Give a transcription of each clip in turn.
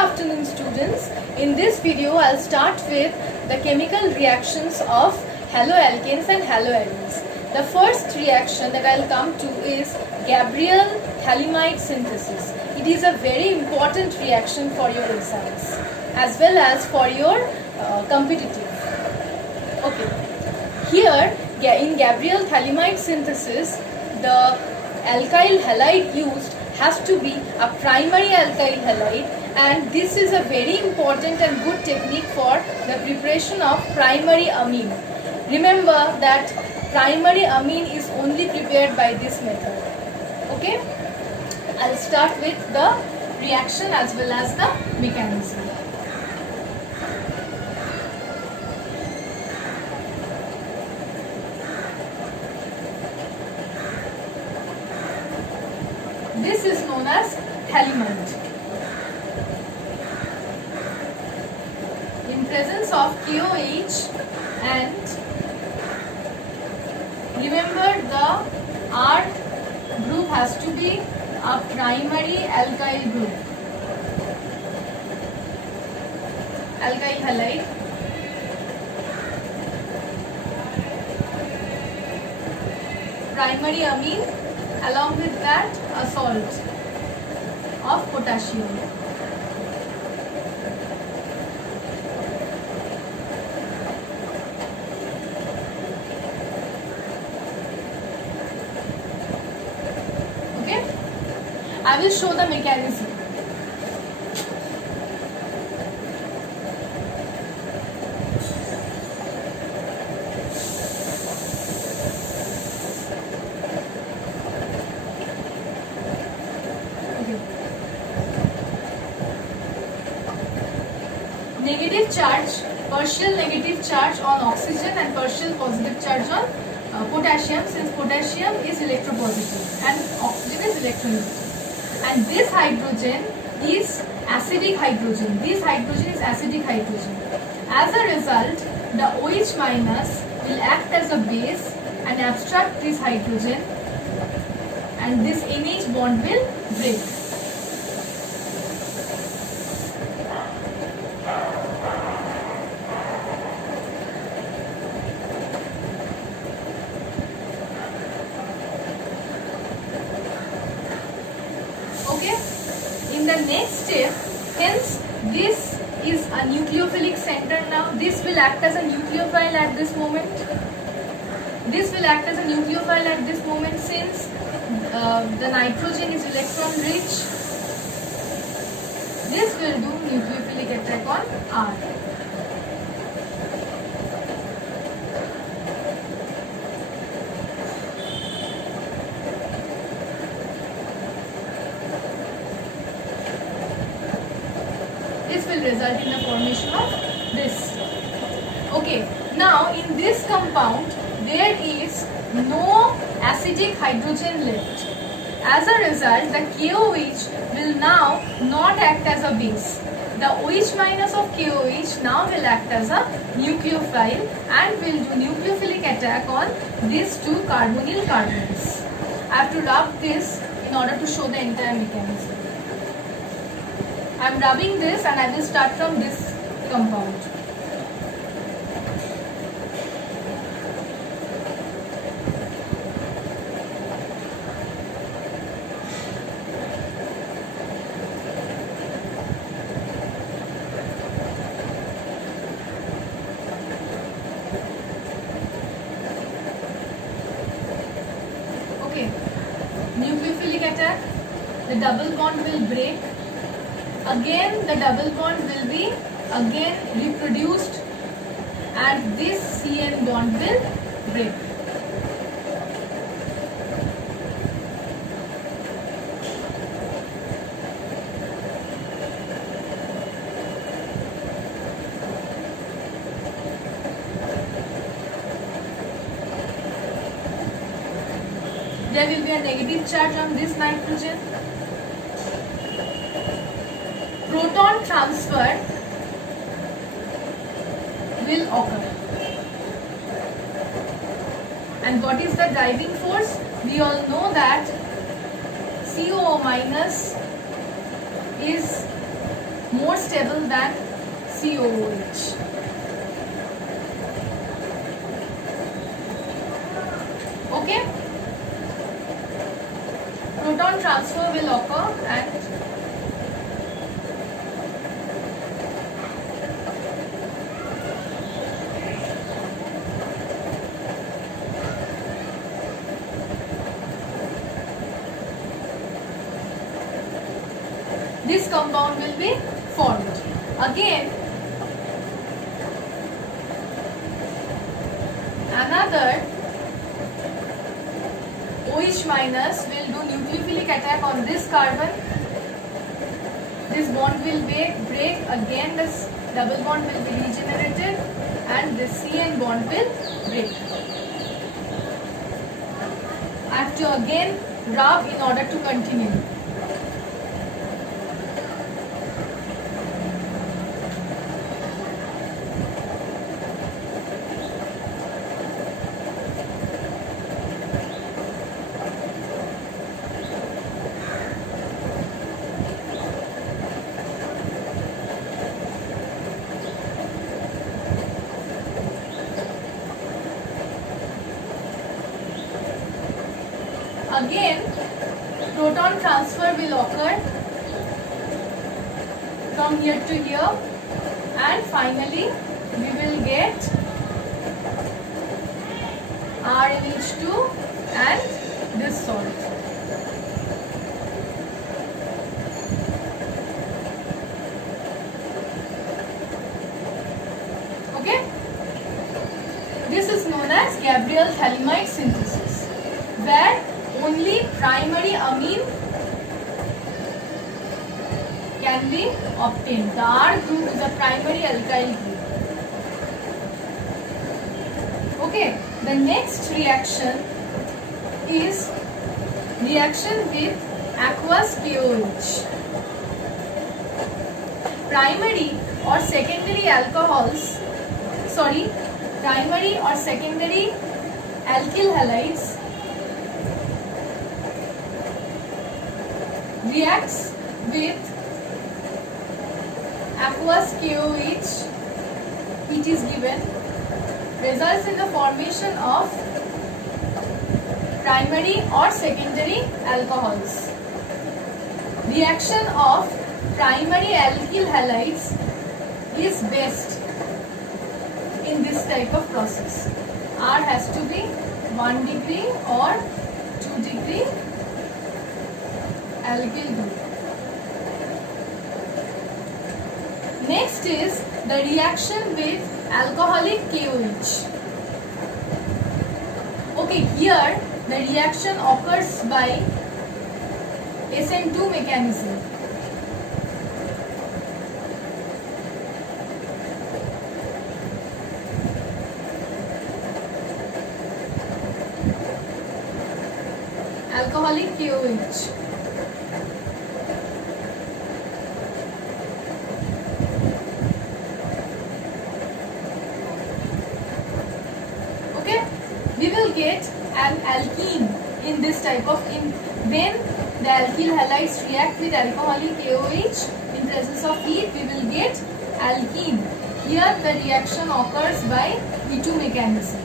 afternoon, students. In this video I'll start with the chemical reactions of haloalkanes and haloarenes. The first reaction that I'll come to is Gabriel halimide synthesis. It is a very important reaction for your exams as well as for your competitive. Okay, here in Gabriel halimide synthesis, the alkyl halide used has to be a primary alkyl halide, and this is a very important and good technique for the preparation of primary amine. Remember that primary amine is only prepared by this method. Okay, I'll start with the reaction as well as the mechanism. This is known as halimide. In presence of KOH, and remember the R group has to be a primary alkyl group, alkyl halide. Primary amine, along with that a salt of potassium. Okay, I will show the mechanism. Negative charge, partial negative charge on oxygen and partial positive charge on potassium, since potassium is electropositive and oxygen is electronegative. And this hydrogen is acidic hydrogen. This hydrogen is acidic hydrogen. As a result, the OH minus will act as a base and abstract this hydrogen, and this NH bond will break. Okay, in the next step, hence this is a nucleophilic center now. This will act as a nucleophile at this moment. This will act as a nucleophile at this moment, since the nitrogen is electron rich. This will do nucleophilic attack on R. This will result in the formation of this. Okay, now in this compound there is no acidic hydrogen left. As a result, the KOH will now not act as a base. The OH minus of KOH now will act as a nucleophile and will do nucleophilic attack on these two carbonyl carbons. I have to rub this in order to show the entire mechanism. I am rubbing this and I will start from this compound. Okay, nucleophilic attack, the double bond will break. Again the double bond will be again reproduced and this CN bond will break. There will be a negative charge on this nitrogen. Proton transfer will occur. And what is the driving force? We all know that COO minus is more stable than COOH. Okay? Proton transfer will occur and this compound will be formed. Again, another OH minus will do nucleophilic attack on this carbon. This bond will break. Again this double bond will be regenerated and this CN bond will break. I have to again rub in order to continue. Again, proton transfer will occur from here to here and finally we will get RNH2 and this salt. Okay? This is known as Gabriel-Halimite synthesis, where only primary amine can be obtained. The R group is a primary alkyl group. Okay, the next reaction is reaction with aqueous KOH. Primary or secondary alkyl halides reacts with aqueous KOH, it is given, results in the formation of primary or secondary alcohols. Reaction of primary alkyl halides is best in this type of process. R has to be 1 degree or 2 degree alkyl group. Next is the reaction with alcoholic KOH. Okay, here the reaction occurs by SN2 mechanism. Alcoholic KOH. We will get an alkene in this type of when the alkyl halides react with alcoholic KOH in presence of heat, we will get alkene. Here the reaction occurs by E2 mechanism.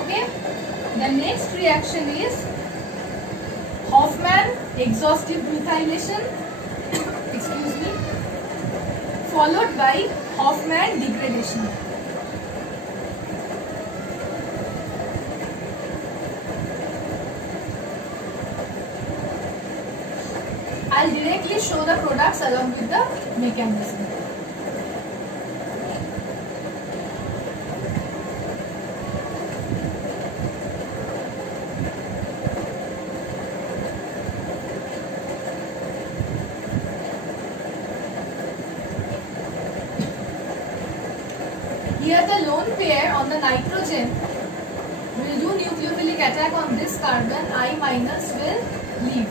Okay, the next reaction is Hoffman exhaustive methylation excuse me, followed by Hoffman degradation. I'll directly show the products along with the mechanism. Here the lone pair on the nitrogen will do nucleophilic attack on this carbon, I minus will leave.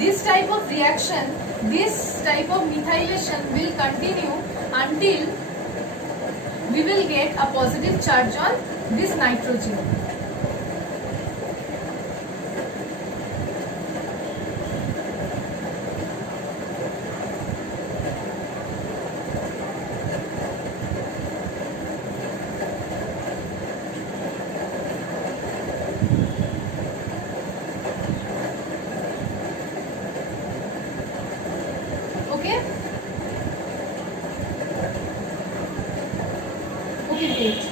this type of reaction, this type of methylation will continue until we will get a positive charge on this nitrogen. Okay? Okay, great.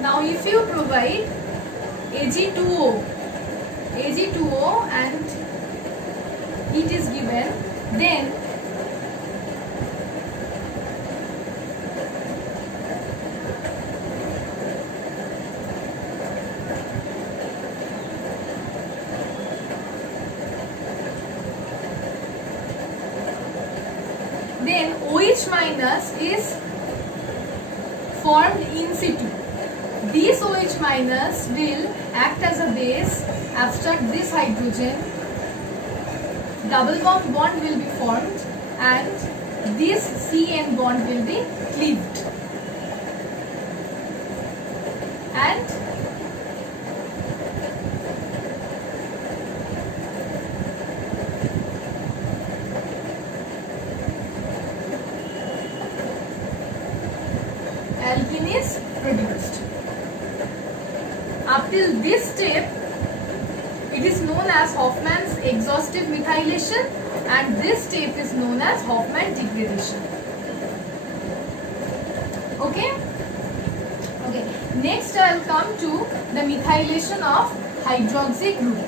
Now if you provide Ag2O and it is given, then OH minus is formed in situ. This OH minus will act as a base, abstract this hydrogen, double bond will be formed, and this CN bond will be cleaved. And alkene is produced. Up till this step, it is known as Hofmann's exhaustive methylation, and this step is known as Hofmann degradation. Okay? Okay. Next, I will come to the methylation of hydroxy group.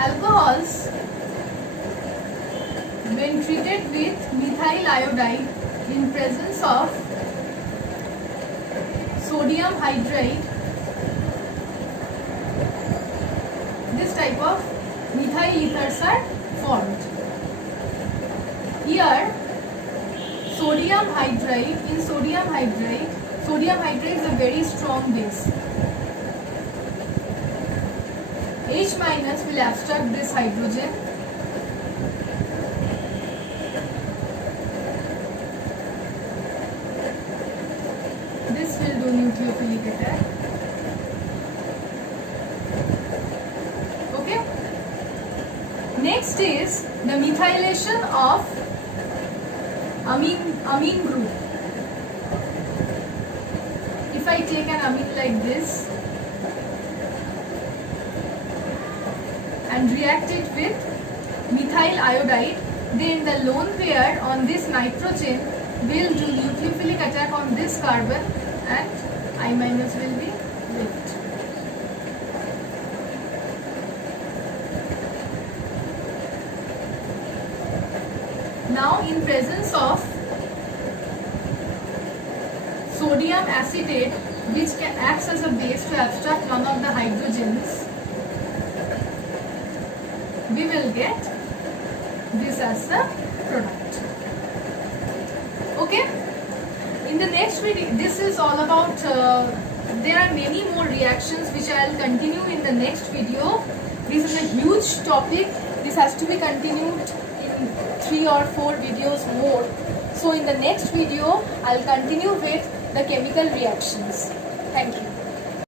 Alcohols, when treated with methyl iodide in presence of sodium hydride, this type of methyl ethers are formed. Here, sodium hydride is a very strong base. H minus will abstract this hydrogen. This will do nucleophilic attack. Okay. Next is the methylation of amine group. If I take an amine like this and react it with methyl iodide, then the lone pair on this nitrogen will do nucleophilic attack on this carbon and I minus will be left. Now in presence of sodium acetate, which acts as a base to abstract one of the hydrogens, we will get this as the product. Okay? In the next video, this is all about, there are many more reactions which I will continue in the next video. This is a huge topic. This has to be continued in 3 or 4 videos more. So in the next video, I will continue with the chemical reactions. Thank you.